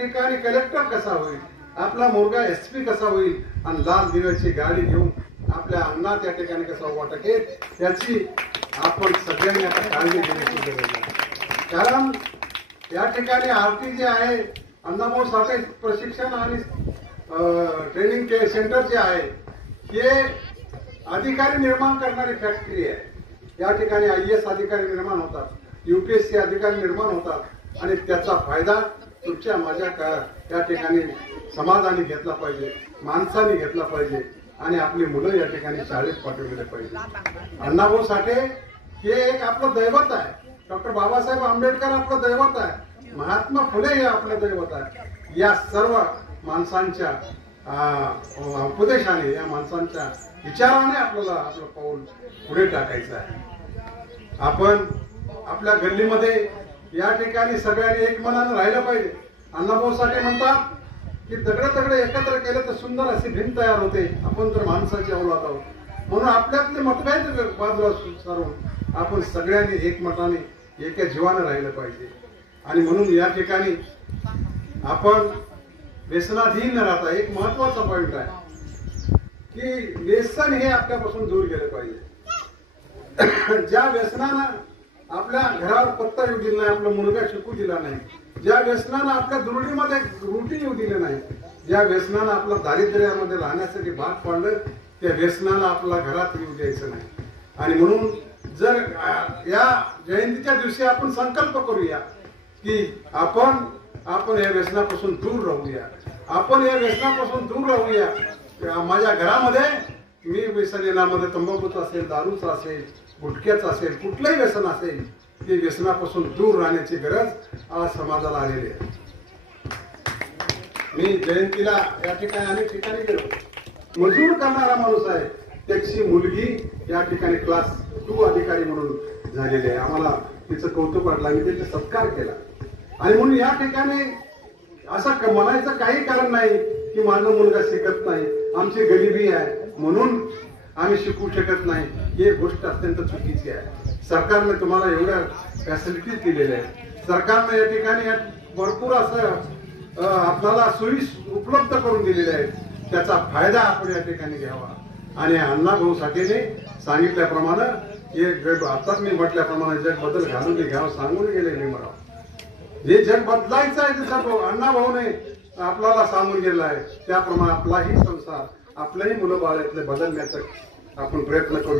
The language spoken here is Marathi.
ठिकाणी कलेक्टर कसा होईल, आपला मुलगा एसपी कसा होईल आणि लाल दिव्याची गाडी घेऊन आपल्या अंगणात या ठिकाणी कसा उभा टाकेल याची आपण सगळ्यांनी आता काळजी घेण्याची गरज आहे. कारण या ठिकाणी आरटी जे आहे अण्णाभाऊ साठे प्रशिक्षण आणि ट्रेनिंग सेंटर जे आहे हे अधिकारी निर्माण करणारी फॅक्टरी आहे. या ठिकाणी IAS अधिकारी निर्माण होतात, UPSC अधिकारी निर्माण होतात आणि त्याचा फायदा तुमच्या माझ्या या ठिकाणी समाजाने घेतला पाहिजे, माणसाने घेतला पाहिजे आणि आपली मुलं या ठिकाणी शाळेत पाठवलेले पाहिजे. अण्णाभाऊ साठे हे एक आपलं दैवत आहे. डॉक्टर बाबासाहेब आंबेडकर आपलं दैवत आहे. महात्मा फुले हे आपलं दैवत आहे. या सर्व माणसांच्या उपदेशाने, या माणसांच्या विचाराने आपल्याला आपलं पाऊल पुढे टाकायचं आहे. आपण आपल्या गल्लीमध्ये या ठिकाणी सगळ्यांनी एक मनानं राहिलं पाहिजे. अण्णाभाऊ साठे म्हणतात की दगड एकत्र केले तर सुंदर अशी भिंत तयार होते. आपण तर माणसाची औलाद आहोत, म्हणून आपल्यातले मतभेद बाजूला सारून आपण सगळ्यांनी एकमताने एका जीवानं राहिलं पाहिजे. आणि म्हणून या ठिकाणी आपण व्यसनाधीन न राहता एक महत्वाचा पॉइंट आहे की व्यसन हे आपल्यापासून दूर गेलं पाहिजे. ज्या व्यसनानं आपल्या घरावर पत्ता येऊ दिला नाही, आपला मुलगा शिकू दिला नाही, ज्या व्यसनानं आपल्या दुर्डीमध्ये रुटी येऊ दिले नाही, ज्या व्यसनानं आपल्या दारिद्र्यामध्ये राहण्यासाठी भाग पाडलं, त्या व्यसनानं आपल्या घरात येऊ द्यायचं नाही. आणि म्हणून जर या जयंतीच्या दिवशी आपण संकल्प करूया की आपण या व्यसनापासून दूर राहूया, आपण या व्यसनापासून दूर राहूया. माझ्या घरामध्ये मी व्यसनामध्ये तंबाखूचं असेल, दारूचं असेल, गुटख्याचं असेल, कुठलंही व्यसन असेल, ते व्यसनापासून दूर राहण्याची गरज आज समाजाला आलेली आहे. मी जयंतीला या ठिकाणी अनेक ठिकाणी गेलो. मजूर करणारा माणूस आहे, त्याची मुलगी या ठिकाणी क्लास 2 अधिकारी म्हणून झालेली आहे. आम्हाला तिचं कौतुक वाटलं, आम्ही त्याचा सत्कार केला. आणि म्हणून या ठिकाणी असं म्हणायचं काही कारण नाही की माझा मुलगा शिकत नाही, आमची गरिबी आहे म्हणून आम्ही शिकू शकत नाही. ही गोष्ट अत्यंत चुकीची आहे. सरकारने तुम्हाला एवढ्या फॅसिलिटीज दिलेल्या आहेत. सरकारने या ठिकाणी भरपूर असं आपल्याला सोयी उपलब्ध करून दिलेल्या आहेत. त्याचा फायदा आपण या ठिकाणी घ्यावा. आणि अण्णाभाऊ साठेने सांगितल्याप्रमाणे आताच मी म्हटल्याप्रमाणे जग बदल घालून घ्यावं सांगून गेले मी मला. जे जग बदलायचं आहे त्याचा अण्णाभाऊने आपल्याला सांगून गेलं आहे. त्याप्रमाणे आपलाही संसार, आपल्याही मुलं बाळातले बदलण्याचा आपण प्रयत्न करू.